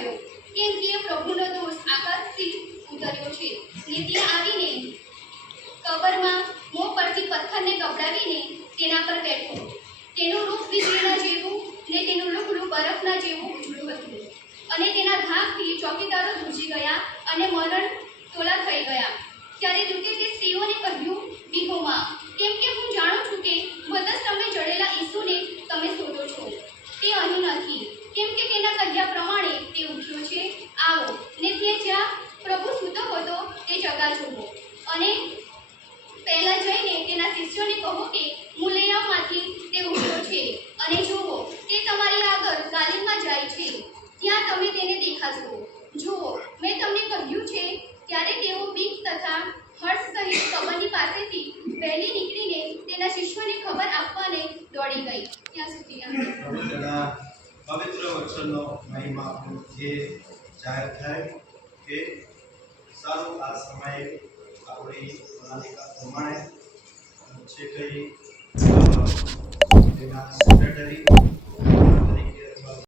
થયો, કેમ કે પ્રભુનો દોષ આકાશથી ઉતર્યો છે. ને ત્યાં આવીને કબરમાં મોં પરથી પથ્થરને ગબડાવીને તેના પર બેઠો. તેનું રૂપ વીજળીના જેવું ને તેનું લુગડું બરફના જેવું ઉજળું હતું, અને તેના ધાકથી ચોકીદારો ધ્રુજી ગયા અને મરણ તોલા થઈ ગયા. ત્યારે દૂતે તે સ્ત્રીઓને કહ્યું, વિહોમાં, કેમ કે હું જાણું છું કે વધસ્તંભે જડેલા ઈસુને તમે શોધો છો. તે અહીં નથી, કેમ કે તેના કહ્યા પ્રમાણે તે ઉઠ્યો છે. આવો ને તે જ્યાં પ્રભુ સૂતો હતો તે જગા જુઓ, અને પહેલા જઈને તેના શિષ્યોને કહો કે મુલેયામાંથી તે ઉઠ્યો છે, અને જુઓ તે તમારી આગળ ગાલિલમાં જાય છે, ત્યાં તમે તેને દેખાશો. જુઓ, મેં તમને કહ્યું છે. ત્યારે તેઓ બીક તથા હર્ષ સહિત કબરની પાસેથી વહેલી નીકળીને તેના શિષ્યોને ખબર આપવાને દોડી ગઈ. ત્યાં સુધી પવિત્ર વચનનો મહિમા જે જાહેર થાય કે સારું આ સમયે આપણી પ્રણાલિકા પ્રમાણે જે કંઈ તેના સેક્રેટરી